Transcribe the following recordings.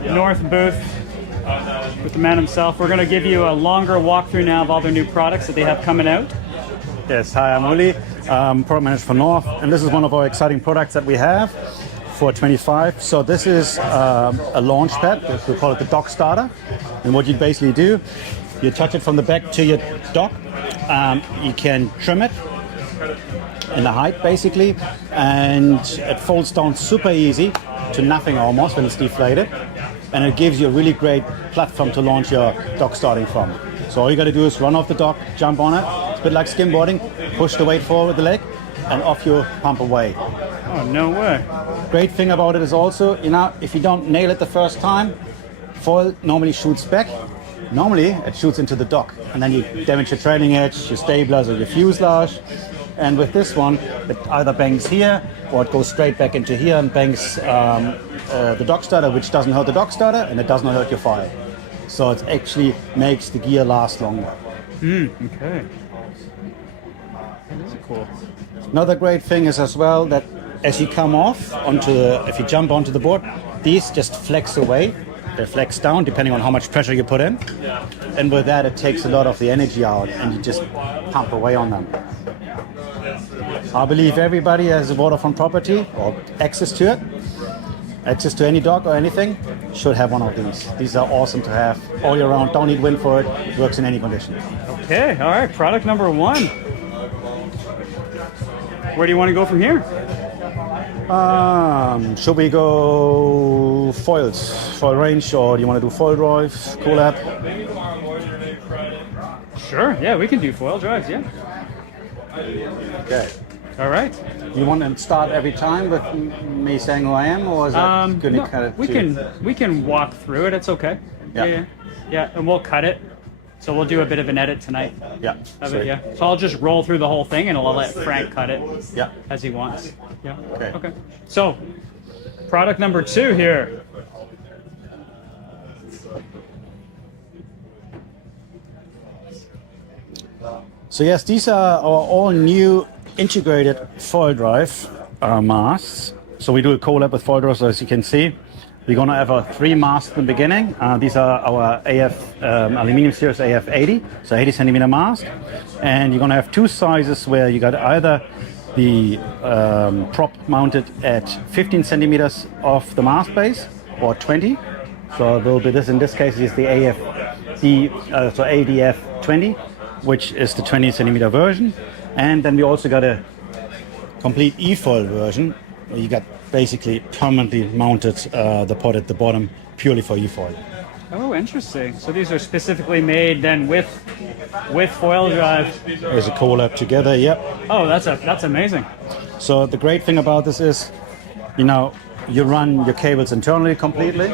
North booth with the man himself. We're going to give you a longer walkthrough now of all their new products that they have coming out. Yes, hi, I'm Uli, product manager for North, and this is one of our exciting products that we have for 25. So this is a launch pad, we call it the dock starter, and what you basically do, you touch it from the back to your dock. You can trim it in the height basically, and it folds down super easy to nothing almost when it's deflated, and it gives you a really great platform to launch your dock starting from. So all you got to do is run off the dock, jump on it. It's a bit like skimboarding, push the weight forward with the leg, and off you pump away. Oh, no way. Great thing about it is also, if you don't nail it the first time, foil normally shoots back. Normally it shoots into the dock, and then you damage your trailing edge, your stabilizers, or your fuselage. And with this one, it either bangs here, or it goes straight back into here and bangs the dock starter, which doesn't hurt the dock starter, and it does not hurt your foil. So it actually makes the gear last longer. Okay. That's cool. Another great thing is as well that as you come off if you jump onto the board, these just flex away. They flex down depending on how much pressure you put in. And with that, it takes a lot of the energy out, and you just pump away on them. I believe everybody has a waterfront property or access to it. Access to any dock or anything, should have one of these. These are awesome to have all year round. Don't need wind for it. It works in any condition. Okay, all right. Product number 1. Where do you want to go from here? Should we go foils, foil range, or do you want to do foil drives, collab? Sure. Yeah, we can do foil drives. Yeah. Okay. All right. You want to start every time with me saying who I am, or is that going to cut it? We can walk through it. It's okay. Yeah. And we'll cut it. So we'll do a bit of an edit tonight. Yeah. So I'll just roll through the whole thing, and I'll let Frank cut it. Yeah. As he wants. Yeah. Okay. So, product number 2 here. So yes, these are our all new integrated foil drive masts. So we do a collab with foil drives, as you can see. We're going to have 3 masts in the beginning. These are our AF Aluminium Series AF80, so 80 centimeter mast. And you're going to have 2 sizes where you got either the prop mounted at 15 centimeters off the mast base or 20. So there'll be this, in this case is the ADF 20, which is the 20 centimeter version. And then we also got a complete e-foil version, where you got basically permanently mounted the pod at the bottom purely for e-foil. Oh, interesting. So these are specifically made then with foil drive. There's a collab together, yep. Oh, that's amazing. So the great thing about this is, you run your cables internally completely,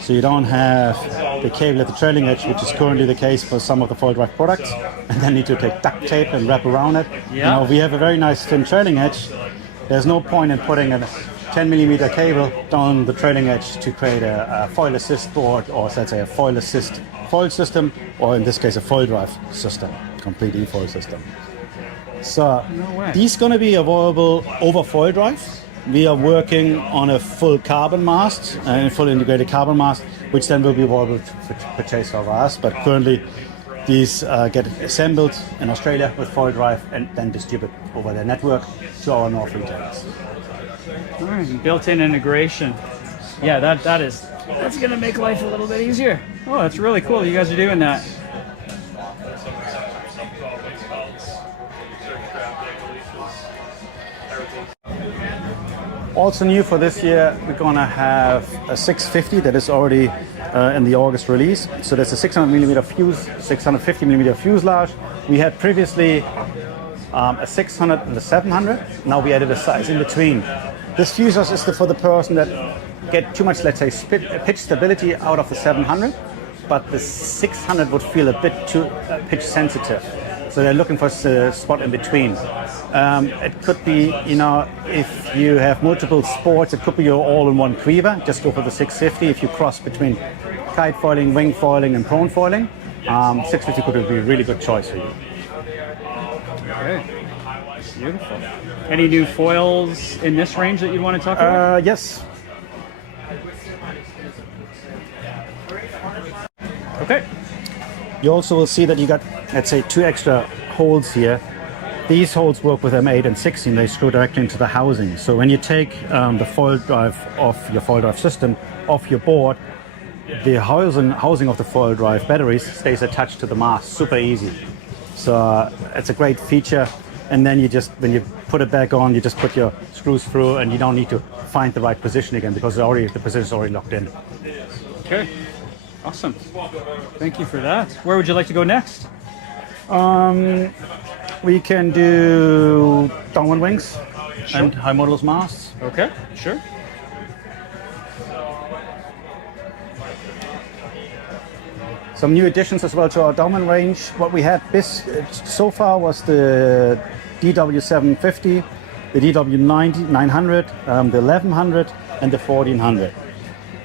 so you don't have the cable at the trailing edge, which is currently the case for some of the foil drive products, and then need to take duct tape and wrap around it. Yeah. We have a very nice thin trailing edge. There's no point in putting a 10 millimeter cable down the trailing edge to create a foil assist board, or let's say a foil assist foil system, or in this case a foil drive system, complete e-foil system. So these going to be available over foil drive. We are working on a full carbon mast, a full integrated carbon mast, which then will be available to purchase over us. But currently, these get assembled in Australia with foil drive and then distributed over their network to our North retailers. All right, built-in integration. Yeah, that's going to make life a little bit easier. Oh, that's really cool. You guys are doing that. Also new for this year, we're going to have a 650 that is already in the August release. So there's a 600 millimeter fuse, 650 millimeter fuselage. We had previously a 600 and a 700. Now we added a size in between. This fuselage is for the person that get too much, let's say, pitch stability out of the 700, but the 600 would feel a bit too pitch sensitive. So they're looking for a spot in between. It could be, if you have multiple sports, it could be your all-in-one quiver. Just go for the 650. If you cross between kite foiling, wing foiling, and prone foiling, 650 could be a really good choice for you. Okay. Beautiful. Any new foils in this range that you want to talk about? Yes. Okay. You also will see that you got, let's say, 2 extra holes here. These holes work with M8 and 16. They screw directly into the housing. So when you take the foil drive off your foil drive system off your board, the housing of the foil drive batteries stays attached to the mast. Super easy. So it's a great feature. And then you just, when you put it back on, you just put your screws through, and you don't need to find the right position again because the position is already locked in. Okay. Awesome. Thank you for that. Where would you like to go next? We can do downwind wings and high modulus masts. Okay, sure. Some new additions as well to our downwind range. What we had so far was the DW750, the DW900, the 1100, and the 1400.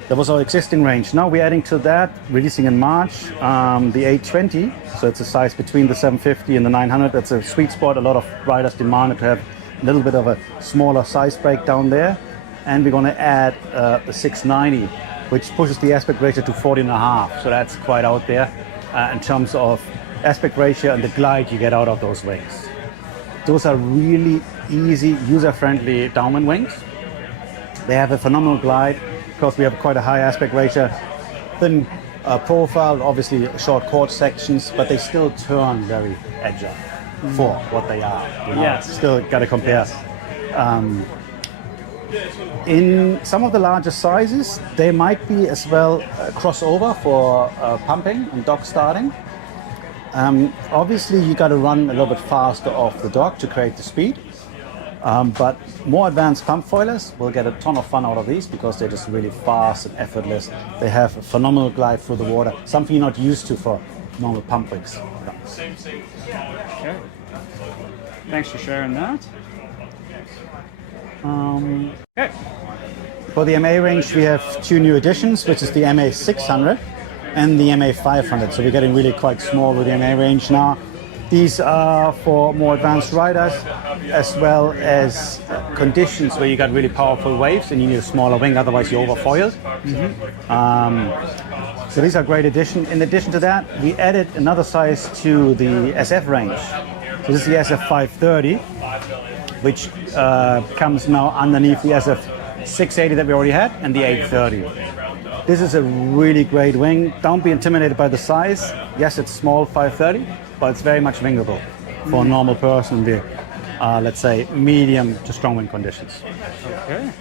That was our existing range. Now we're adding to that, releasing in March, the 820. So it's a size between the 750 and the 900. That's a sweet spot. A lot of riders demanded to have a little bit of a smaller size breakdown there. And we're going to add the 690, which pushes the aspect ratio to 14.5. So that's quite out there in terms of aspect ratio and the glide you get out of those wings. Those are really easy, user-friendly downwind wings. They have a phenomenal glide because we have quite a high aspect ratio, thin profile, obviously short chord sections, but they still turn very agile for what they are. You know? Yes. Still got to compare. In some of the larger sizes, they might be as well crossover for pumping and dock starting. Obviously, you got to run a little bit faster off the dock to create the speed. But more advanced pump foilers will get a ton of fun out of these because they're just really fast and effortless. They have a phenomenal glide through the water, something you're not used to for normal pump wings. Okay. Thanks for sharing that. Okay. For the MA range, we have 2 new additions, which is the MA 600 and the MA 500. So we're getting really quite small with the MA range now. These are for more advanced riders, as well as conditions where you got really powerful waves and you need a smaller wing, otherwise you're overfoiled. So these are great addition. In addition to that, we added another size to the SF range. So this is the SF 530, which comes now underneath the SF 680 that we already had and the 830. This is a really great wing. Don't be intimidated by the size. Yes, it's small, 530, but it's very much wingable for a normal person in the, let's say, medium to strong wind conditions. Okay.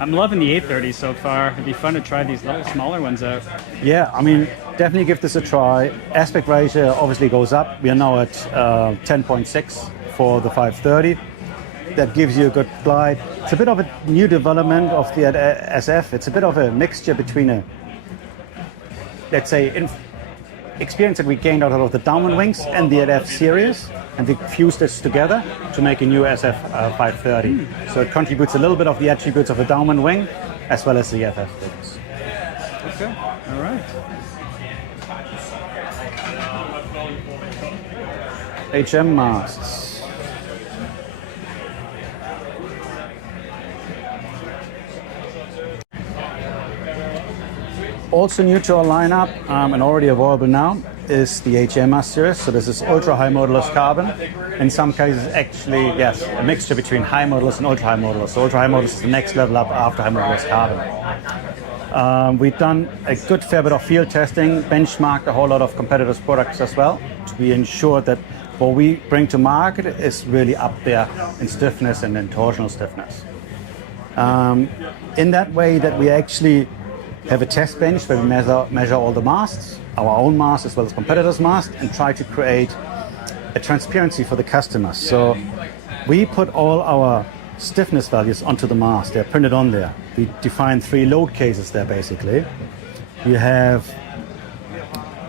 I'm loving the 830 so far. It'd be fun to try these little smaller ones out. Yeah, I mean, definitely give this a try. Aspect ratio obviously goes up. We are now at 10.6 for the 530. That gives you a good glide. It's a bit of a new development of the SF. It's a bit of a mixture between a, let's say, experience that we gained out of the downwind wings and the SF series, and we fused this together to make a new SF 530. So it contributes a little bit of the attributes of a downwind wing as well as the FF wings. Okay, all right. HM masts. Also new to our lineup and already available now is the HM Mast series. So this is ultra high modulus carbon. In some cases, actually, yes, a mixture between high modulus and ultra high modulus. So ultra high modulus is the next level up after high modulus carbon. We've done a good fair bit of field testing, benchmarked a whole lot of competitors' products as well to be ensured that what we bring to market is really up there in stiffness and in torsional stiffness. In that way that we actually have a test bench where we measure all the masts, our own mast as well as competitors' mast, and try to create a transparency for the customers. So we put all our stiffness values onto the mast. They're printed on there. We define 3 load cases there basically. You have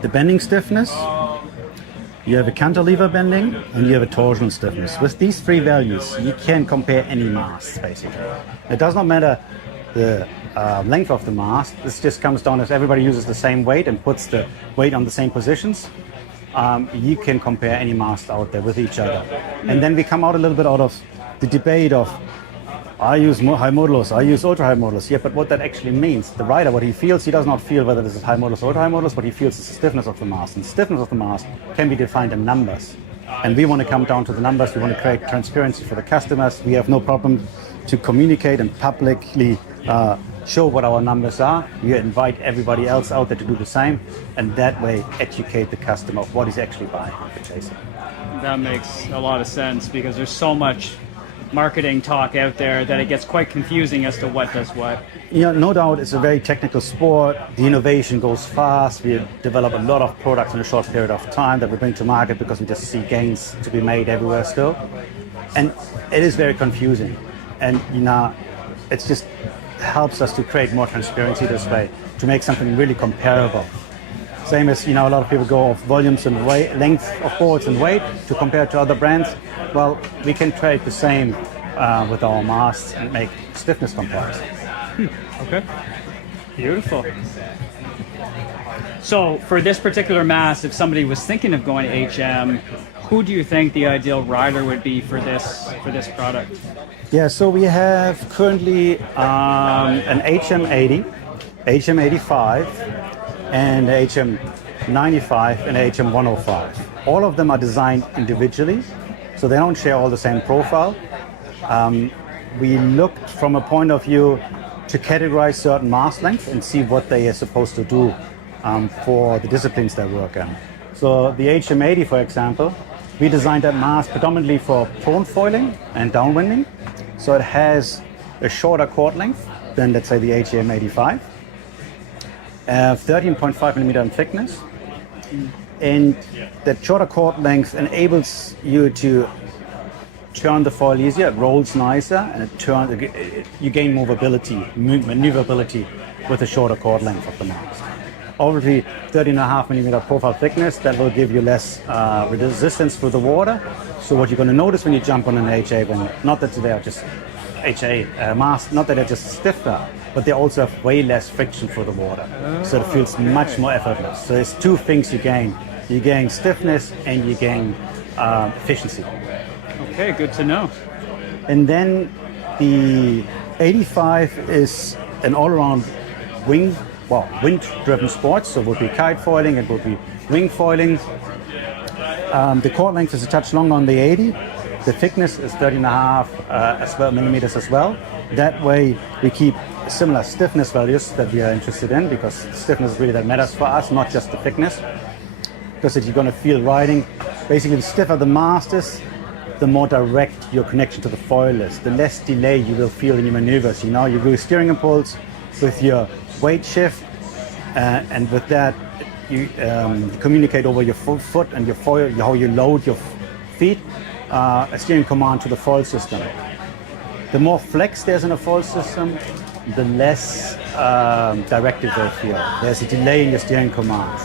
the bending stiffness, you have a cantilever bending, and you have a torsional stiffness. With these 3 values, you can compare any mast basically. It does not matter the length of the mast. This just comes down as everybody uses the same weight and puts the weight on the same positions. You can compare any mast out there with each other. And then we come out a little bit out of the debate of I use high modulus, I use ultra high modulus. Yeah, but what that actually means, the rider, what he feels, he does not feel whether this is high modulus or ultra high modulus. What he feels is the stiffness of the mast. And stiffness of the mast can be defined in numbers. And we want to come down to the numbers. We want to create transparency for the customers. We have no problem to communicate and publicly show what our numbers are. We invite everybody else out there to do the same, and that way educate the customer of what he's actually buying and purchasing. That makes a lot of sense because there's so much marketing talk out there that it gets quite confusing as to what does what. Yeah, no doubt it's a very technical sport. The innovation goes fast. We develop a lot of products in a short period of time that we bring to market because we just see gains to be made everywhere still. And it is very confusing. And it just helps us to create more transparency this way, to make something really comparable. Same as, a lot of people go off volumes and weight, length of boards and weight to compare to other brands. Well, we can trade the same with our masts and make stiffness comparisons. Okay, beautiful. So for this particular mast, if somebody was thinking of going to HM, who do you think the ideal rider would be for this product? Yeah, so we have currently an HM80, HM85, and HM95 and HM105. All of them are designed individually, so they don't share all the same profile. We looked from a point of view to categorize certain mast lengths and see what they are supposed to do for the disciplines they work in. So the HM80, for example, we designed that mast predominantly for prone foiling and downwinding. So it has a shorter chord length than, let's say, the HM85. 13.5 millimeter in thickness, and that shorter chord length enables you to turn the foil easier. It rolls nicer, and you gain maneuverability with a shorter chord length of the mast. Obviously, 13.5 millimeter profile thickness, that will give you less resistance through the water. So what you're going to notice when you jump on an HA, not that they are just mast, not that they're just stiffer, but they also have way less friction for the water. So it feels much more effortless. So there's two things you gain. You gain stiffness and you gain efficiency. Okay, good to know. And then the 85 is an all-around wind-driven sport. So it would be kite foiling, it would be wing foiling. The chord length is a touch longer on the 80. The thickness is 13.5 millimeters as well. That way we keep similar stiffness values that we are interested in, because stiffness is really that matters for us, not just the thickness. Because if you're going to feel riding, basically the stiffer the mast is, the more direct your connection to the foil is, the less delay you will feel in your maneuvers. You do a steering impulse with your weight shift, and with that you communicate over your foot and your foil, how you load your feet, a steering command to the foil system. The more flex there's in a foil system, the less directive they'll feel. There's a delay in your steering commands.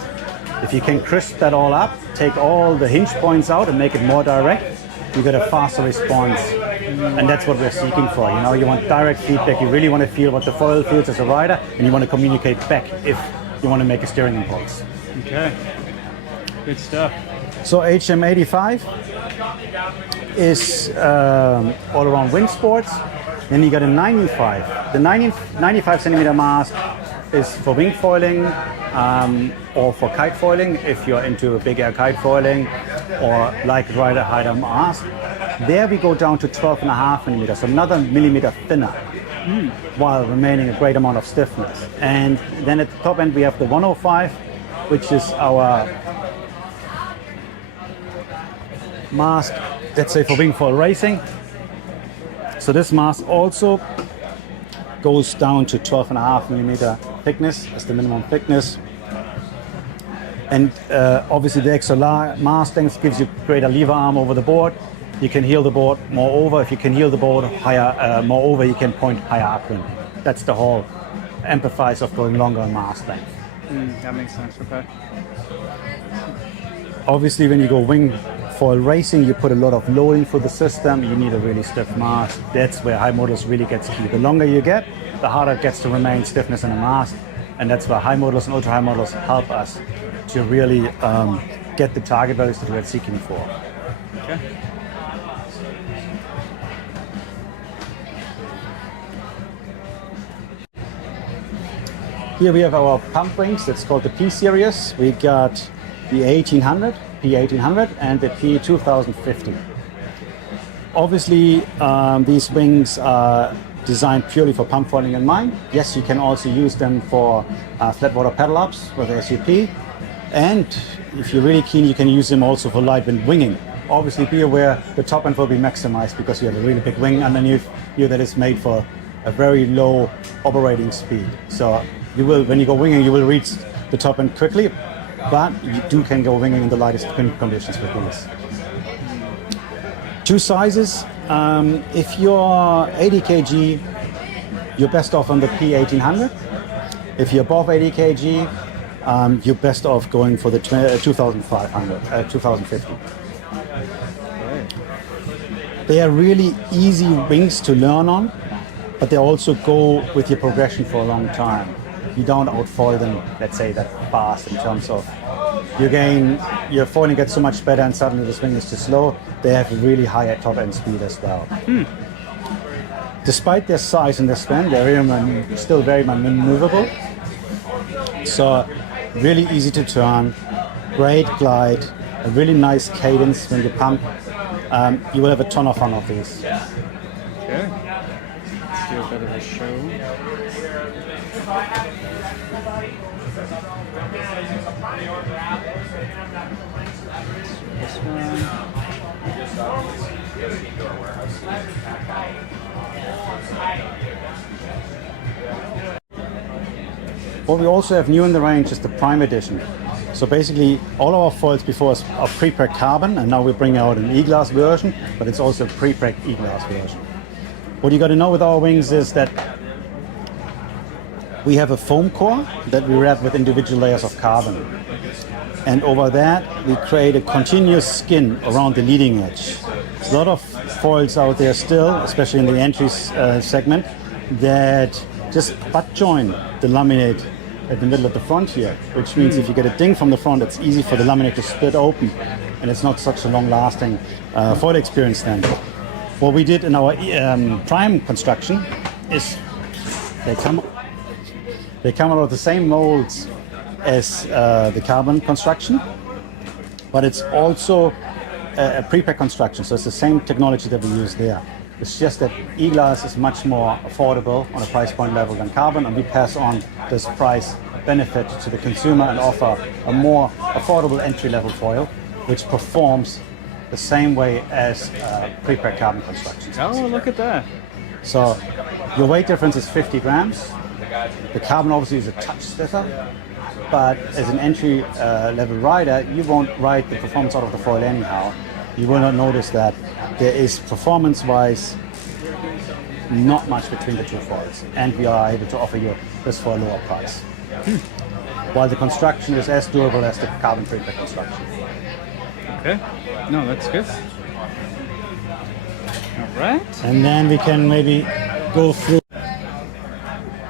If you can crisp that all up, take all the hinge points out and make it more direct, you get a faster response. And that's what we're seeking for. You want direct feedback. You really want to feel what the foil feels as a rider, and you want to communicate back if you want to make a steering impulse. Okay, good stuff. So HM85 is all around wind sports. Then you got a 95. The 95 centimeter mast is for wing foiling or for kite foiling if you're into big air kite foiling or like rider hider mast. There we go down to 12.5 millimeters, so another millimeter thinner, while remaining a great amount of stiffness. And then at the top end we have the 105, which is our mast, let's say, for wing foil racing. So this mast also goes down to 12.5 millimeter thickness as the minimum thickness. And obviously the extra mast length gives you greater lever arm over the board. You can heel the board more over. If you can heel the board higher, more over, you can point higher upwind. That's the whole emphasis of going longer on mast length. That makes sense, okay. Obviously when you go wing foil racing, you put a lot of loading for the system. You need a really stiff mast. That's where high modulus really gets key. The longer you get, the harder it gets to remain stiffness in a mast. And that's where high modulus and ultra high modulus help us to really get the target values that we're seeking for. Okay. Here we have our pump wings. It's called the P series. We got the 1800, P1800, and the P2050. Obviously, these wings are designed purely for pump foiling in mind. Yes, you can also use them for flat water paddle ups with SUP. And if you're really keen, you can use them also for light wind winging. Obviously, be aware the top end will be maximized because you have a really big wing underneath you that is made for a very low operating speed. So you will, when you go winging, you will reach the top end quickly, but you can go winging in the lightest wind conditions with these. Two sizes. If you're 80 kg, you're best off on the P1800. If you're above 80 kg, you're best off going for the 2050. They are really easy wings to learn on, but they also go with your progression for a long time. You don't outfoil them, let's say, that fast in terms of your foiling gets so much better and suddenly the swing is too slow. They have a really high top end speed as well. Despite their size and their span, they're still very maneuverable. So really easy to turn, great glide, a really nice cadence when you pump. You will have a ton of fun of these. Okay. Let's do a bit of a show. This one. What we also have new in the range is the Prime Edition. So basically, all our foils before are pre-preg carbon, and now we bring out an e-glass version, but it's also a pre-preg e-glass version. What you got to know with our wings is that we have a foam core that we wrap with individual layers of carbon. And over that, we create a continuous skin around the leading edge. There's a lot of foils out there still, especially in the entry segment, that just butt join the laminate at the middle of the front here, which means if you get a ding from the front, it's easy for the laminate to split open, and it's not such a long-lasting foil experience then. What we did in our Prime construction is they come out of the same molds as the carbon construction, but it's also a pre-preg construction, so it's the same technology that we use there. It's just that e-glass is much more affordable on a price point level than carbon, and we pass on this price benefit to the consumer and offer a more affordable entry-level foil, which performs the same way as pre-preg carbon constructions. Oh, look at that. So your weight difference is 50 grams. The carbon obviously is a touch stiffer, but as an entry level rider, you won't ride the performance out of the foil anyhow. You will not notice that there is performance-wise not much between the two foils, and we are able to offer you this for a lower price. While the construction is as durable as the carbon pre-preg construction. Okay. No, that's good. All right. And then we can maybe go through.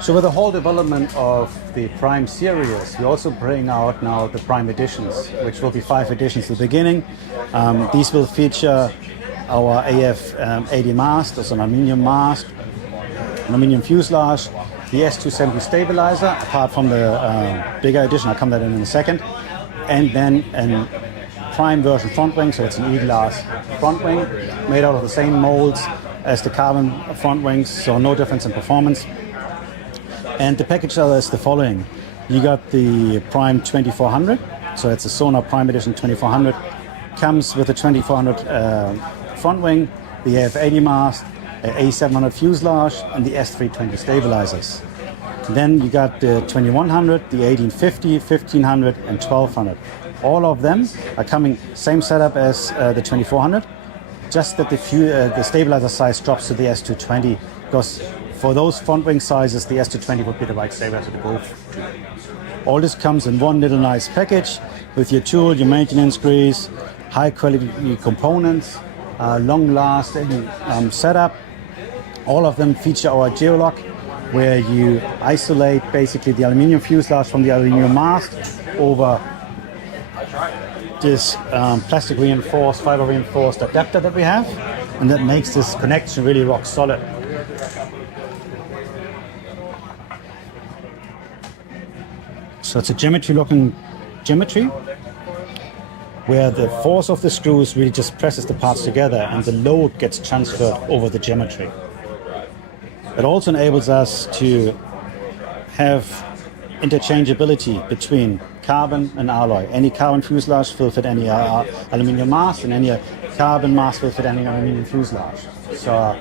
So with the whole development of the Prime series, we also bring out now the Prime editions, which will be 5 editions at the beginning. These will feature our AF80 mast, as an aluminium mast, an aluminium fuselage, the S270 stabilizer, apart from the bigger edition, I'll come to that in a second, and then a Prime version front wing, so it's an e-glass front wing, made out of the same molds as the carbon front wings, so no difference in performance. And the package is the following. You got the Prime 2400, so it's a Sonar Prime Edition 2400. Comes with the 2400 front wing, the AF80 mast, A700 fuselage, and the S320 stabilizers. Then you got the 2100, the 1850, 1500, and 1200. All of them are coming same setup as the 2400, just that the stabilizer size drops to the S220, because for those front wing sizes, the S220 would be the right stabilizer to go to. All this comes in one little nice package with your tool, your maintenance grease, high quality components, long lasting setup. All of them feature our geolock, where you isolate basically the aluminium fuselage from the aluminium mast over this plastic reinforced, fiber reinforced adapter that we have, and that makes this connection really rock solid. So it's a geometry locking geometry where the force of the screws really just presses the parts together and the load gets transferred over the geometry. It also enables us to have interchangeability between carbon and alloy. Any carbon fuselage will fit any aluminum mast, and any carbon mast will fit any aluminum fuselage. So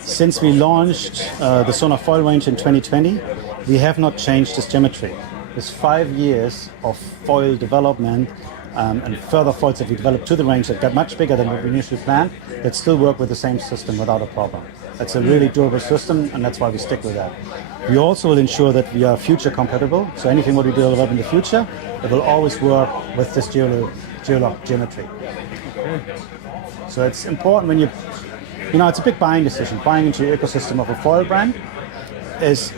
since we launched the Sonar foil range in 2020, we have not changed this geometry. There's 5 years of foil development and further foils that we developed to the range that got much bigger than what we initially planned, that still work with the same system without a problem. It's a really durable system, and that's why we stick with that. We also will ensure that we are future compatible, so anything what we develop in the future, it will always work with this geolock geometry. So it's important when you know, it's a big buying decision. Buying into your ecosystem of a foil brand is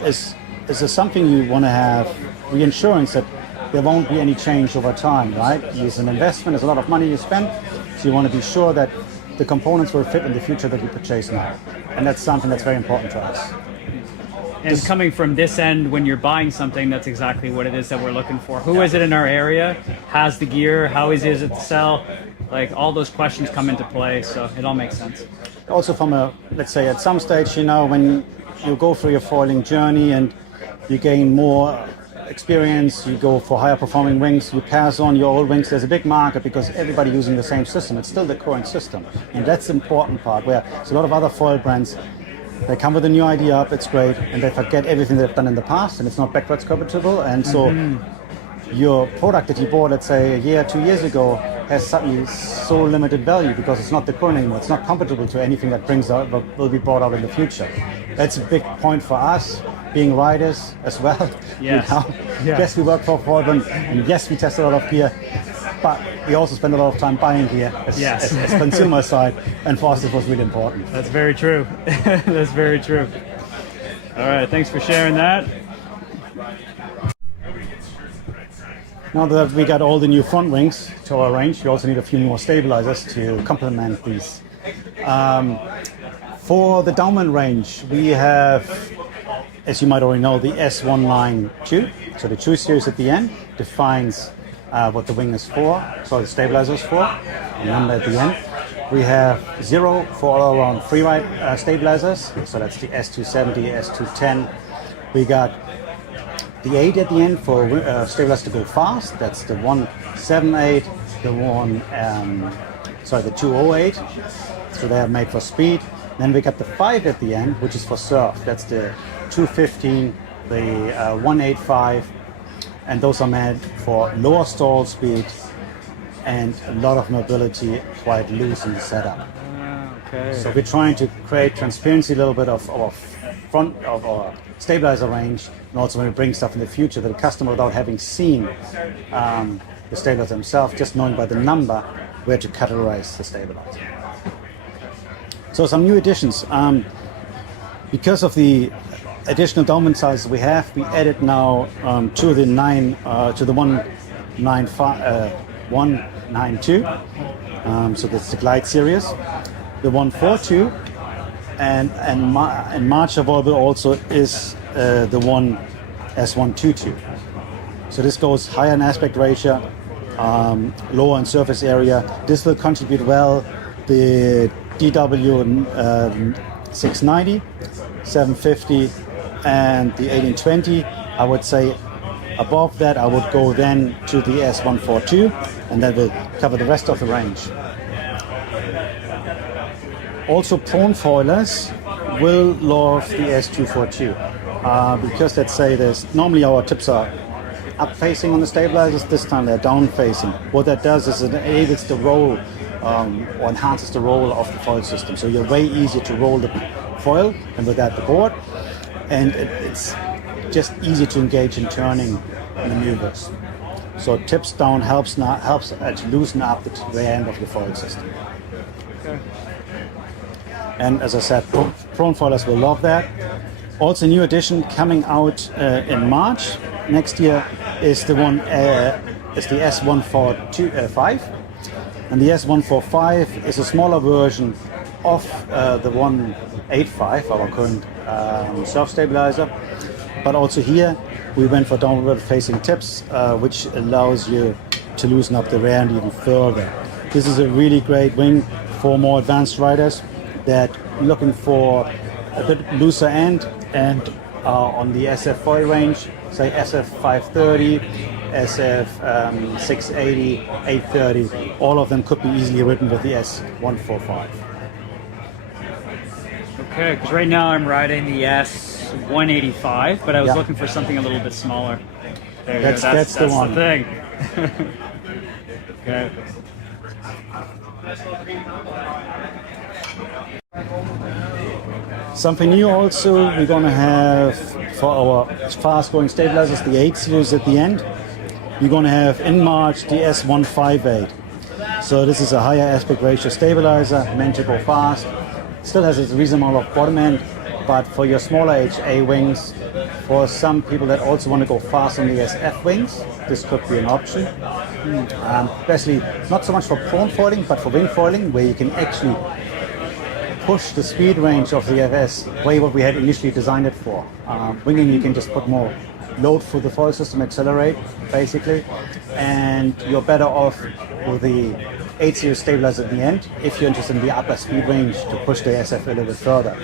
something you want to have reassurance that there won't be any change over time, right? It's an investment, it's a lot of money you spend, so you want to be sure that the components will fit in the future that you purchase now. And that's something that's very important to us. And coming from this end, when you're buying something, that's exactly what it is that we're looking for. Who is it in our area? Has the gear? How easy is it to sell? Like, all those questions come into play, so it all makes sense. Also from let's say at some stage, you know, when you go through your foiling journey and you gain more experience, you go for higher performing wings, you pass on your old wings, there's a big market because everybody using the same system. It's still the current system. And that's the important part, where there's a lot of other foil brands, they come with a new idea up, it's great, and they forget everything they've done in the past, and it's not backwards compatible. And so your product that you bought, let's say, a year, 2 years ago, has suddenly so limited value because it's not the current anymore. It's not compatible to anything that will be brought out in the future. That's a big point for us, being riders as well. Yes. You know? Yeah. Yes, we work for Ford, and yes, we test a lot of gear, but we also spend a lot of time buying gear as consumer side, and for us it was really important. That's very true. That's very true. All right, thanks for sharing that. Now that we got all the new front wings to our range, we also need a few more stabilizers to complement these. For the downwind range, we have, as you might already know, the S192. So the 2 series at the end defines what the wing is for, so the stabilizer is for, and number at the end. We have 0 for all around freeride stabilizers, so that's the S270, S210. We got the 8 at the end for stabilizers to go fast, that's the 178, the 208, so they are made for speed. Then we got the 5 at the end, which is for surf, that's the 215, the 185, and those are made for lower stall speed and a lot of mobility, quite loose in the setup. Okay. So we're trying to create transparency a little bit of our front of our stabilizer range, and also when we bring stuff in the future, that the customer, without having seen the stabilizer themselves, just knowing by the number where to categorize the stabilizer. So some new additions. Because of the additional downwind sizes we have, we added now to the 192. So that's the Glide series, the 142, and in March available also is the one S122. So this goes higher in aspect ratio, lower in surface area. This will contribute well the DW 690, 750, and the 1820. I would say above that I would go then to the S142, and that will cover the rest of the range. Also, prone foilers will love the S242 because, let's say, normally our tips are up facing on the stabilizers. This time they're down facing. What that does is it enables the roll or enhances the roll of the foil system. So you're way easier to roll the foil and with that the board, and it's just easy to engage in turning maneuvers. So tips down helps to loosen up the rear end of the foil system. Okay. And as I said, prone foilers will love that. Also, a new addition coming out in March next year is the S145, and the S145 is a smaller version of the 185, our current surf stabilizer. But also here we went for downward facing tips, which allows you to loosen up the rear end even further. This is a really great wing for more advanced riders that looking for a bit looser end and on the SF foil range, say SF 530, SF 680, 830, all of them could be easily ridden with the S145. Okay, because right now I'm riding the S185, but I was looking for something a little bit smaller. There you go. That's the one. Thing. Okay. Something new also, we're going to have for our fast-going stabilizers, the 8 series at the end. We're going to have in March the S158. So this is a higher aspect ratio stabilizer, meant to go fast. Still has a reasonable amount of bottom end, but for your smaller HA wings, for some people that also want to go fast on the SF wings, this could be an option. Especially not so much for prone foiling, but for wing foiling, where you can actually push the speed range of the FS way what we had initially designed it for. Winging, you can just put more load through the foil system, accelerate basically, and you're better off with the 8 series stabilizer at the end if you're interested in the upper speed range to push the SF a little bit further.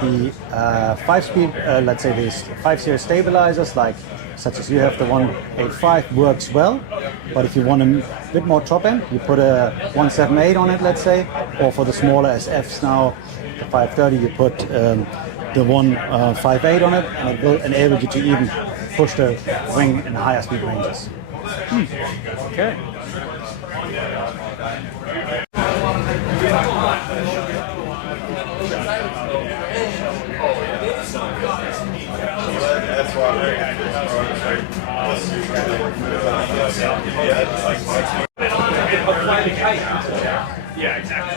The 5-speed, let's say these 5 series stabilizers, like such as you have the 185, works well, but if you want a bit more top end, you put a 178 on it, let's say, or for the smaller SFs now, the 530, you put the 158 on it, and it will enable you to even push the wing in higher speed ranges. Okay. Yeah, exactly.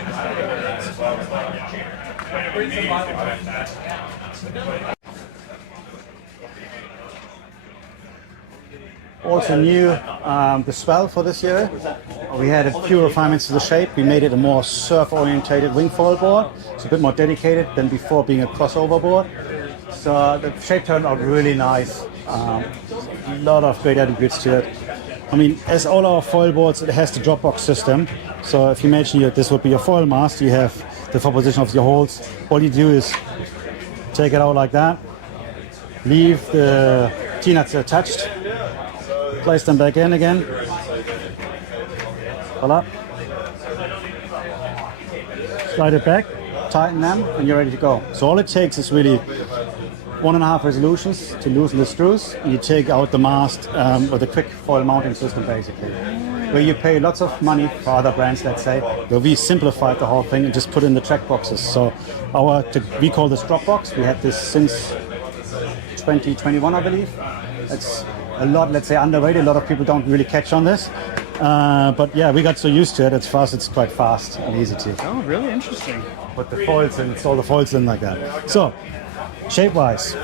Also new, the Swell for this year. We had a few refinements to the shape. We made it a more surf-orientated wing foil board. It's a bit more dedicated than before being a crossover board. So the shape turned out really nice. A lot of great attributes to it. I mean, as all our foil boards, it has the drop box system. So if you imagine this would be your foil mast, you have the 4 position of your holes. All you do is take it out like that, leave the T-nuts attached, place them back in again. Voila. Slide it back, tighten them, and you're ready to go. So all it takes is really 1.5 resolutions to loosen the screws. You take out the mast with a quick foil mounting system, basically. Where you pay lots of money for other brands, let's say, where we simplified the whole thing and just put in the track boxes. So we call this drop box. We had this since 2021, I believe. It's a lot, let's say, underrated. A lot of people don't really catch on this. But yeah, we got so used to it. It's fast. It's quite fast and easy to. Oh, really interesting. Put the foils in, install the foils in like that. So, shape-wise,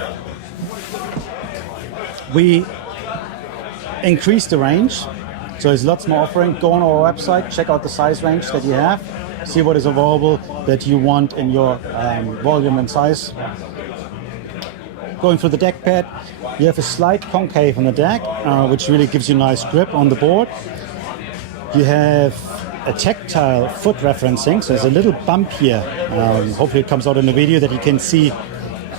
we increased the range. So there's lots more offering. Go on our website, check out the size range that you have, see what is available that you want in your volume and size. Going through the deck pad, you have a slight concave on the deck, which really gives you nice grip on the board. You have a tactile foot referencing, so there's a little bump here. Hopefully it comes out in the video that you can see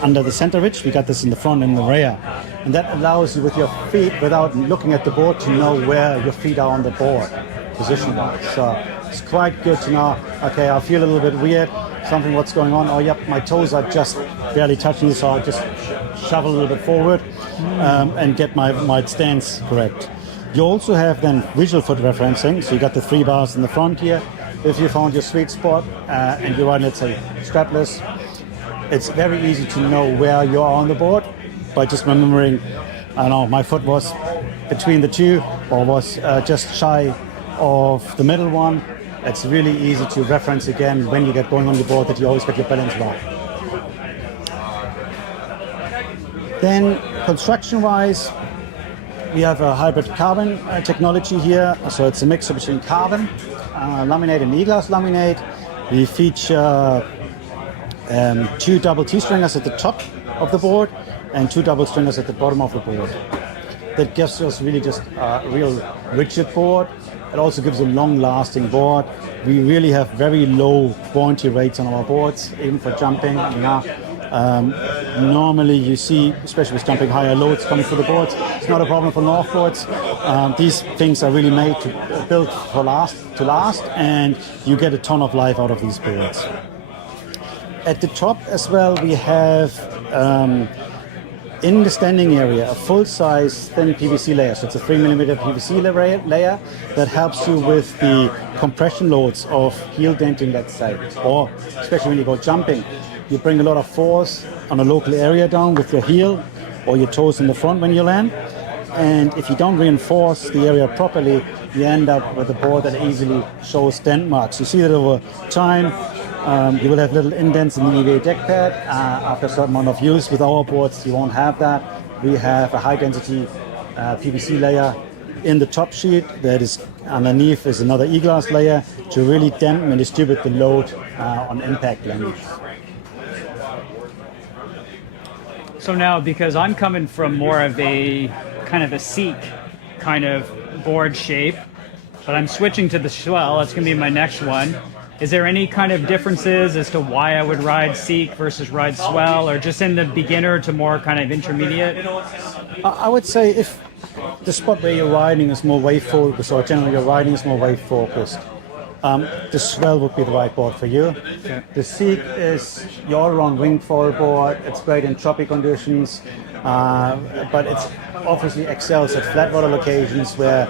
under the center ridge. We got this in the front and the rear. And that allows you with your feet, without looking at the board, to know where your feet are on the board, position-wise. So it's quite good to know, okay, I feel a little bit weird, what's going on. Oh, yep, my toes are just barely touching, so I'll just shove a little bit forward and get my stance correct. You also have then visual foot referencing, so you got the 3 bars in the front here. If you found your sweet spot and you're riding, let's say, strapless, it's very easy to know where you are on the board by just remembering, I don't know, my foot was between the two or was just shy of the middle one. It's really easy to reference again when you get going on the board that you always get your balance right. Then construction-wise, we have a hybrid carbon technology here. So it's a mixture between carbon, laminate and e-glass laminate. We feature 2 double T-stringers at the top of the board and 2 double stringers at the bottom of the board. that gives us really just a real rigid board. It also gives a long-lasting board. We really have very low buoyancy rates on our boards, even for jumping. Normally you see, especially with jumping, higher loads coming through the boards. It's not a problem for Northboards. These things are really made to built to last, and you get a ton of life out of these boards. At the top as well, we have in the standing area a full-size thin PVC layer. So it's a 3mm PVC layer that helps you with the compression loads of heel denting, let's say, or especially when you go jumping. You bring a lot of force on a local area down with your heel or your toes in the front when you land. And if you don't reinforce the area properly, you end up with a board that easily shows dent marks. You see that over time. You will have little indents in the EVA deck pad after a certain amount of use. With our boards, you won't have that. We have a high-density PVC layer in the top sheet. That is underneath is another e-glass layer to really dampen and distribute the load on impact landings. So now, because I'm coming from more of a kind of a Seek kind of board shape, but I'm switching to the Swell, that's going to be my next one. Is there any kind of differences as to why I would ride Seek versus ride Swell, or just in the beginner to more kind of intermediate? I would say if the spot where you're riding is more wave focused, or generally your riding is more wave focused, the Swell would be the right board for you. Okay. The Seek is your all-around wing foil board. It's great in choppy conditions, but it's obviously excels at flat water locations where,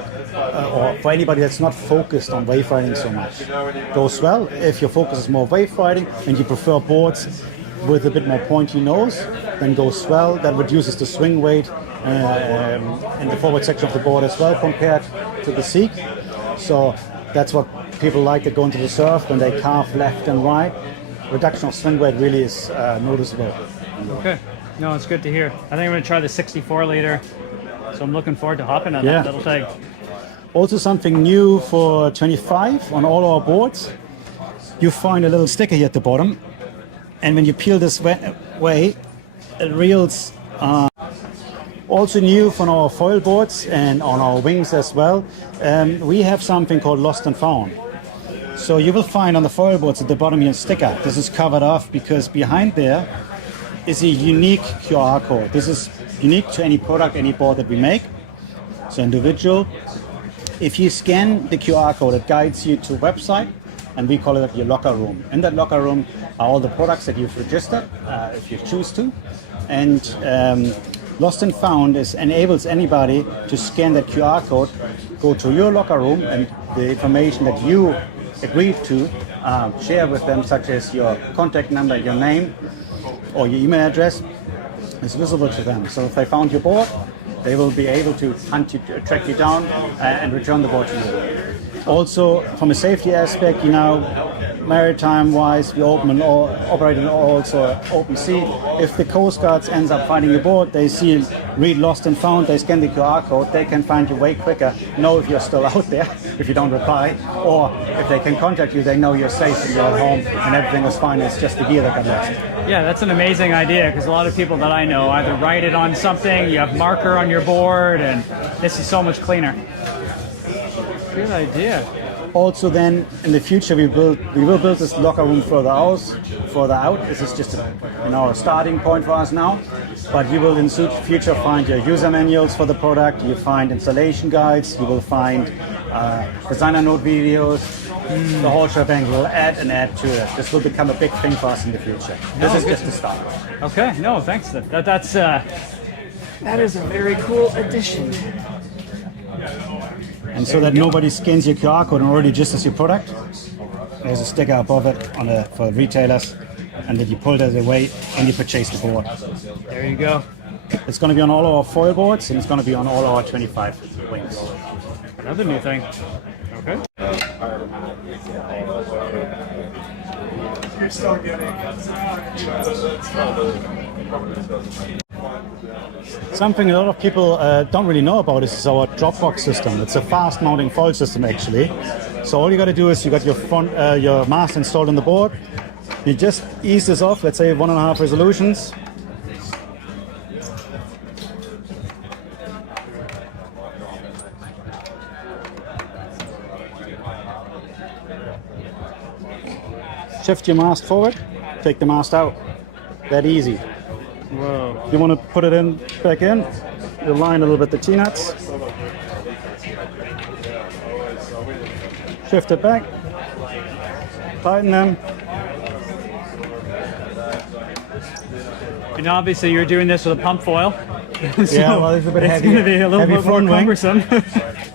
or for anybody that's not focused on wave riding so much. Go Swell if your focus is more wave riding and you prefer boards with a bit more pointy nose, then go Swell. That reduces the swing weight in the forward section of the board as well compared to the Seek. So that's what people like that go into the surf when they carve left and right. Reduction of swing weight really is noticeable. Okay, no, it's good to hear. I think I'm going to try the 64 liter, so I'm looking forward to hopping on that little thing. Also something new for 25 on all our boards, you find a little sticker here at the bottom, and when you peel this way, it reels. Also new from our foil boards and on our wings as well, we have something called Lost and Found. So you will find on the foil boards at the bottom here a sticker. This is covered off because behind there is a unique QR code. This is unique to any product, any board that we make. So individual. If you scan the QR code, it guides you to a website, and we call it your locker room. In that locker room are all the products that you've registered, if you choose to. And Lost and Found enables anybody to scan that QR code, go to your locker room, and the information that you agreed to share with them, such as your contact number, your name, or your email address, is visible to them. So if they found your board, they will be able to hunt you, track you down, and return the board to you. Also, from a safety aspect, maritime-wise, we operate in also open sea. If the Coast Guards ends up finding your board, they see read Lost and Found, they scan the QR code, they can find you way quicker, know if you're still out there, if you don't reply, or if they can contact you, they know you're safe and you're at home and everything is fine, it's just the gear that got lost. Yeah, that's an amazing idea, because a lot of people that I know either write it on something, you have marker on your board, and this is so much cleaner. Good idea. Also, then in the future, we will build this locker room further out. This is just a starting point for us now. But you will in the future find your user manuals for the product. You find installation guides. You will find designer note videos. The whole shebang will add to it. This will become a big thing for us in the future. This is just the start. Okay. No, thanks. That is a very cool addition. And so that nobody scans your QR code and already registers your product, there's a sticker above it for retailers, and then you pull that away and you purchase the board. There you go. It's going to be on all our foil boards, and it's going to be on all our 25 wings. Another new thing. Okay. You're still getting Something a lot of people don't really know about is our Dropbox system. It's a fast mounting foil system actually. So all you got to do is you got your mast installed on the board. You just ease this off, let's say 1.5 resolutions. shift your mast forward, take the mast out. That easy. Whoa. You want to put it in back in, you line a little bit the T-nuts. Shift it back, tighten them. And obviously you're doing this with a pump foil. So Yeah, well, it's a bit it's heavy. going to be a little Heavy bit more front wing. cumbersome.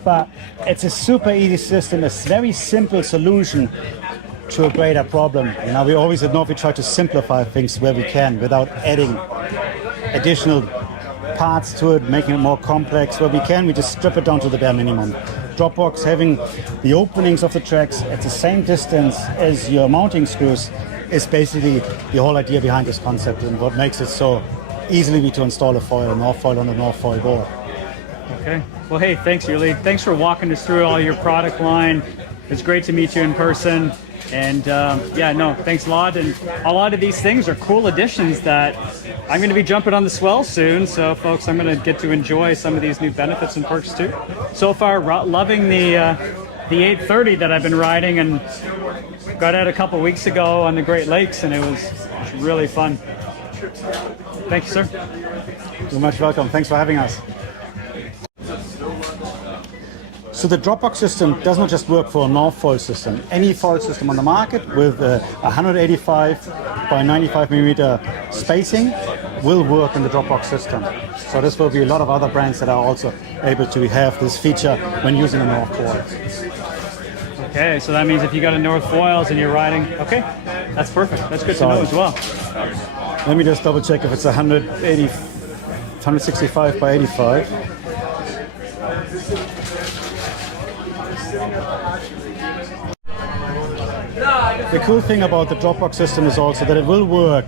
But it's a super easy system, a very simple solution to a greater problem. You know, we always at North, we try to simplify things where we can without adding additional parts to it, making it more complex. Where we can, we just strip it down to the bare minimum. Dropbox having the openings of the tracks at the same distance as your mounting screws is basically the whole idea behind this concept, and what makes it so easily to install a foil, North foil on a North foil board. Okay. Well, hey, thanks, Uli. Thanks for walking us through all your product line. It's great to meet you in person. And yeah, no, thanks a lot. And a lot of these things are cool additions that I'm going to be jumping on the Swell soon. So, folks, I'm going to get to enjoy some of these new benefits and perks too. So far, loving the 830 that I've been riding, and got out a couple weeks ago on the Great Lakes, and it was really fun. Thank you, sir. You're much welcome. Thanks for having us. So the Dropbox system does not just work for a North foil system. Any foil system on the market with 185 by 95 millimeter spacing will work in the Dropbox system. So this will be a lot of other brands that are also able to have this feature when using a North foil. Okay, so that means if you got a North foils and you're riding, okay, that's perfect. That's good to know as well. Let me just double check if it's 165 by 85. The cool thing about the Dropbox system is also that it will work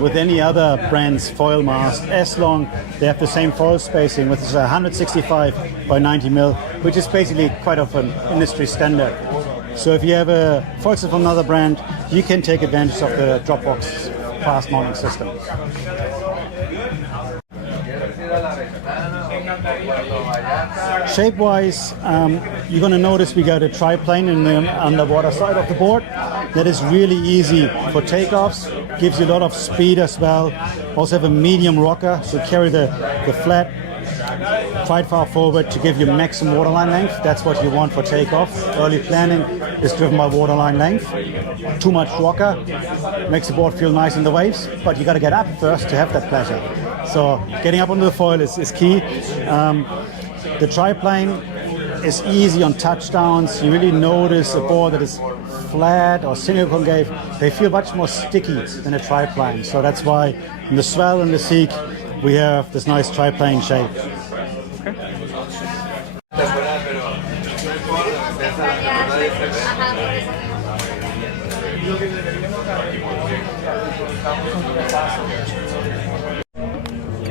with any other brand's foil mast as long they have the same foil spacing, which is 165 by 90 mil, which is basically quite of an industry standard. So if you have a foil system from another brand, you can take advantage of the Dropbox fast mounting system. Shape-wise, you're going to notice we got a triplane in the underwater side of the board. That is really easy for takeoffs, gives you a lot of speed as well. Also have a medium rocker, so carry the flat quite far forward to give you maximum waterline length. That's what you want for takeoff. Early planning is driven by waterline length. Too much rocker makes the board feel nice in the waves, but you got to get up first to have that pleasure. So getting up onto the foil is key. The triplane is easy on touchdowns. You really notice a board that is flat or single concave, they feel much more sticky than a triplane. So that's why in the Swell and the Seek we have this nice triplane shape.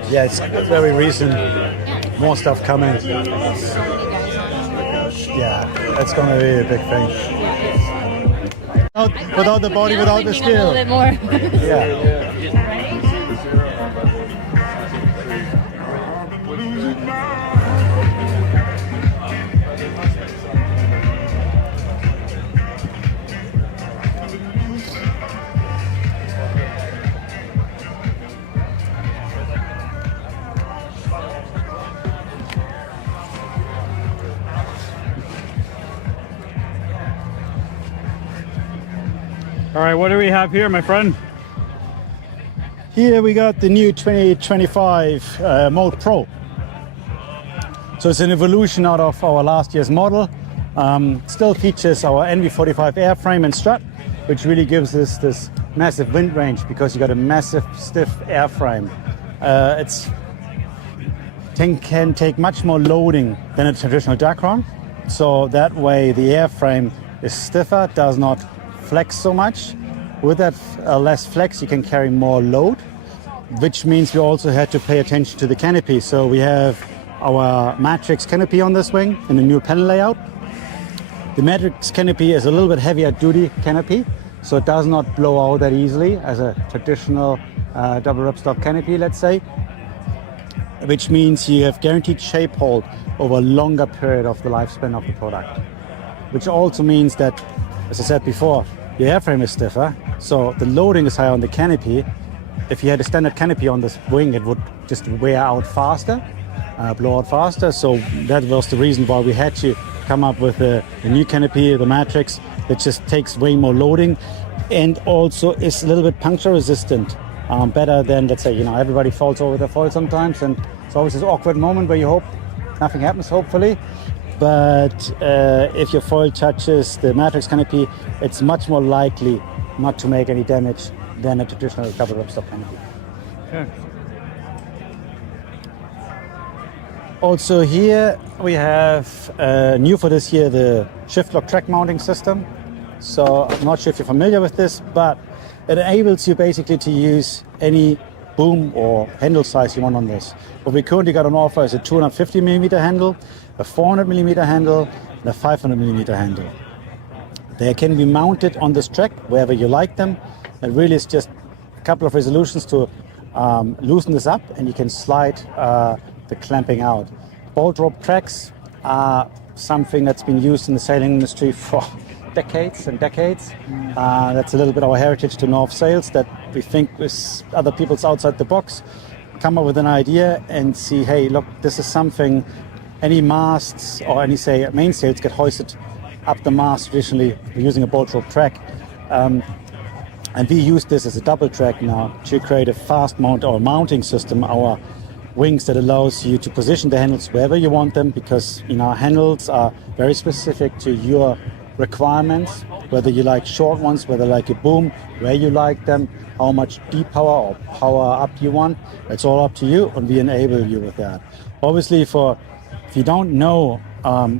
Yeah, it's very recent. More stuff coming. Yeah, that's going to be a big thing. Without the body, without the skill. A little bit more. Yeah. All right, what do we have here, my friend? Here we got the new 2025 Mode Pro. So it's an evolution out of our last year's model. Still features our NV45 airframe and strut, which really gives us this massive wind range because you got a massive stiff airframe. Can take much more loading than a traditional Dacron. So that way the airframe is stiffer, does not flex so much. With that less flex, you can carry more load, which means we also had to pay attention to the canopy. So we have our Matrix canopy on this wing in the new panel layout. The Matrix canopy is a little bit heavier duty canopy, so it does not blow out that easily as a traditional double ripstop canopy, let's say, which means you have guaranteed shape hold over a longer period of the lifespan of the product, which also means that, as I said before, your airframe is stiffer, so the loading is higher on the canopy. If you had a standard canopy on this wing, it would just wear out faster, blow out faster. So that was the reason why we had to come up with a new canopy, the Matrix, that just takes way more loading and also is a little bit puncture resistant. Better than, let's say, everybody falls over the foil sometimes, and it's always this awkward moment where you hope nothing happens, hopefully. But if your foil touches the Matrix canopy, it's much more likely not to make any damage than a traditional double ripstop canopy. Okay. Also here we have new for this year, the Shiftlock track mounting system. So I'm not sure if you're familiar with this, but it enables you basically to use any boom or handle size you want on this. What we currently got on offer is a 250 millimeter handle, a 400 millimeter handle, and a 500 millimeter handle. They can be mounted on this track wherever you like them. It really is just a couple of resolutions to loosen this up, and you can slide the clamping out. Bolt rope tracks are something that's been used in the sailing industry for decades and decades. That's a little bit our heritage to North Sails, that we think with other people's outside the box, come up with an idea and see, hey, look, this is something any masts or any, say, mainsails get hoisted up the mast traditionally using a bolt rope track. And we use this as a double track now to create a fast mount or mounting system, our wings, that allows you to position the handles wherever you want them, because handles are very specific to your requirements, whether you like short ones, whether you like a boom, where you like them, how much deep power or power up you want. It's all up to you, and we enable you with that. Obviously, if you don't know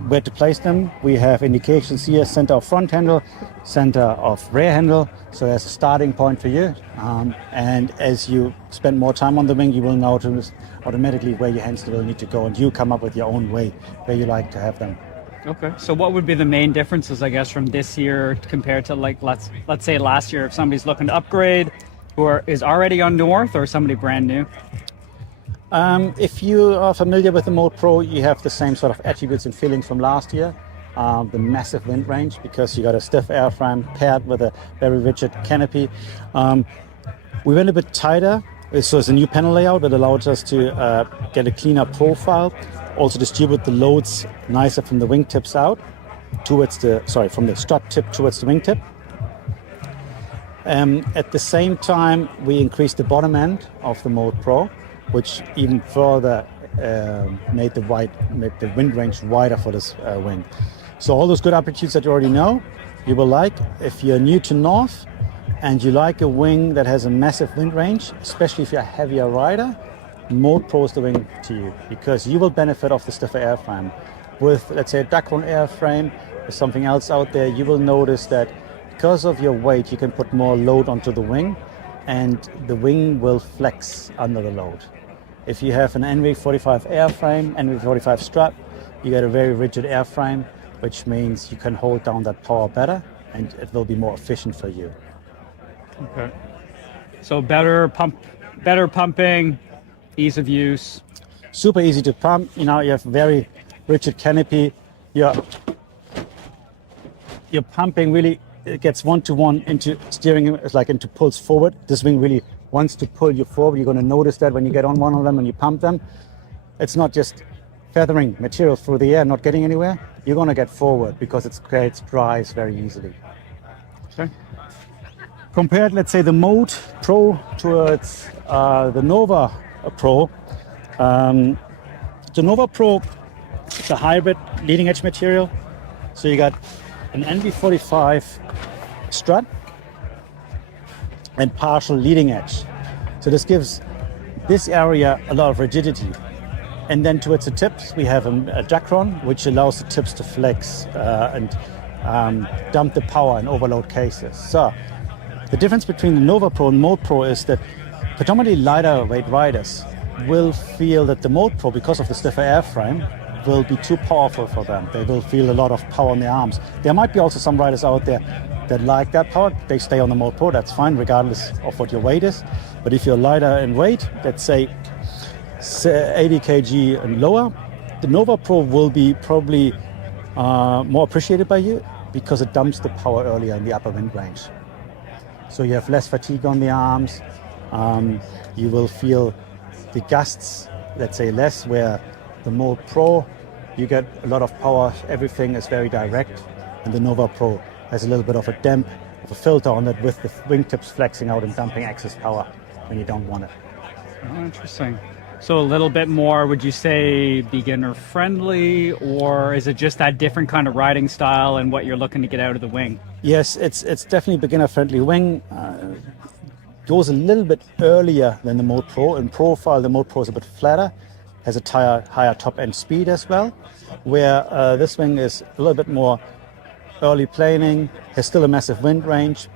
where to place them, we have indications here: center of front handle, center of rear handle. So there's a starting point for you. And as you spend more time on the wing, you will notice automatically where your hands will need to go, and you come up with your own way where you like to have them. Okay. So what would be the main differences, I guess, from this year compared to, like, let's say last year, if somebody's looking to upgrade, is already on North, or somebody brand new? If you are familiar with the Mode Pro, you have the same sort of attributes and feelings from last year. The massive wind range, because you got a stiff airframe paired with a very rigid canopy. We went a bit tighter, so it's a new panel layout that allows us to get a cleaner profile, also distribute the loads nicer from the wingtips out towards from the strut tip towards the wingtip. At the same time, we increased the bottom end of the Mode Pro, which even further made the wind range wider for this wing. So all those good attributes that you already know, you will like. If you're new to North and you like a wing that has a massive wind range, especially if you're a heavier rider, Mode Pro is the wing to you, because you will benefit off the stiffer airframe. With, let's say, a Dacron airframe or something else out there, you will notice that because of your weight, you can put more load onto the wing, and the wing will flex under the load. If you have an NV45 airframe, NV45 strut, you get a very rigid airframe, which means you can hold down that power better, and it will be more efficient for you. Okay. So better pumping, ease of use. Super easy to pump. You have very rigid canopy. Your pumping really, it gets one-to-one into steering, it's like into pulls forward. This wing really wants to pull you forward. You're going to notice that when you get on one of them and you pump them. It's not just feathering material through the air, not getting anywhere. You're going to get forward because it creates drives very easily. Okay. Compared, let's say, the Mode Pro towards the Nova Pro. The Nova Pro is a hybrid leading edge material. So you got an NV45 strut and partial leading edge. So this gives this area a lot of rigidity. And then towards the tips, we have a Dacron, which allows the tips to flex and dump the power in overload cases. So the difference between the Nova Pro and Mode Pro is that predominantly lighter weight riders will feel that the Mode Pro, because of the stiffer airframe, will be too powerful for them. They will feel a lot of power in their arms. There might be also some riders out there that like that power. They stay on the Mode Pro, that's fine, regardless of what your weight is. But if you're lighter in weight, let's say 80 kg and lower, the Nova Pro will be probably more appreciated by you. because it dumps the power earlier in the upper wind range. So you have less fatigue on the arms. You will feel the gusts, let's say, less, where the Mode Pro, you get a lot of power, everything is very direct, and the Nova Pro has a little bit of a damp, of a filter on it with the wingtips flexing out and dumping excess power when you don't want it. Oh, interesting. So a little bit more, would you say beginner friendly, or is it just that different kind of riding style and what you're looking to get out of the wing? Yes, it's definitely beginner friendly wing. Goes a little bit earlier than the Mode Pro. In profile, the Mode Pro is a bit flatter, has a higher top end speed as well, where this wing is a little bit more early planing, has still a massive wind range,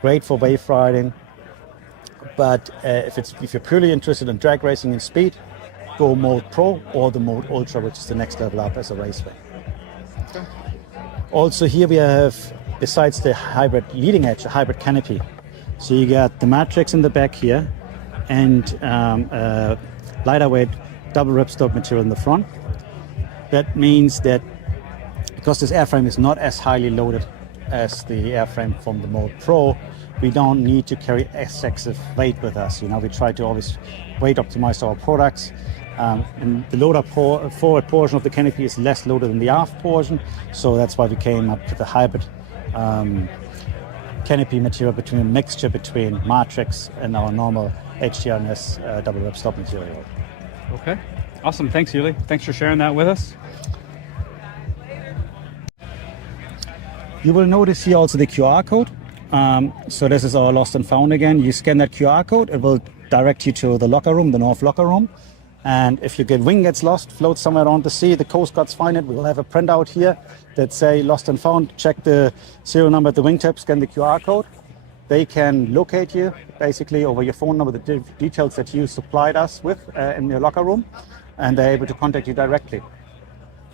great for wave riding. But if you're purely interested in drag racing and speed, go Mode Pro or the Mode Ultra, which is the next level up as a raceway. Okay. Also here we have, besides the hybrid leading edge, a hybrid canopy. So you got the matrix in the back here and lighter weight double ripstop material in the front. That means that because this airframe is not as highly loaded as the airframe from the Mode Pro, we don't need to carry excessive weight with us. You know, we try to always weight optimize our products. And the forward portion of the canopy is less loaded than the aft portion, so that's why we came up with the hybrid canopy material, between a mixture between matrix and our normal HTRNS double ripstop material. Okay, awesome. Thanks, Yuli. Thanks for sharing that with us. You will notice here also the QR code. So this is our lost and found again. You scan that QR code, it will direct you to the locker room, the North locker room. And if your wing gets lost, floats somewhere around the sea, the Coast Guards find it, we'll have a printout here that say lost and found. Check the serial number at the wingtip, scan the QR code. They can locate you basically over your phone number, the details that you supplied us with in your locker room, and they're able to contact you directly.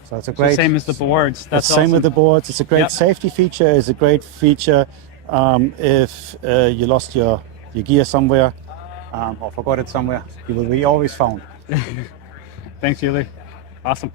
So it's a great... Same as the boards. That's the same awesome. with the boards. It's a great safety feature. It's a great feature if you lost your gear somewhere or forgot it somewhere. You will be always found. Thanks, Yuli. Awesome.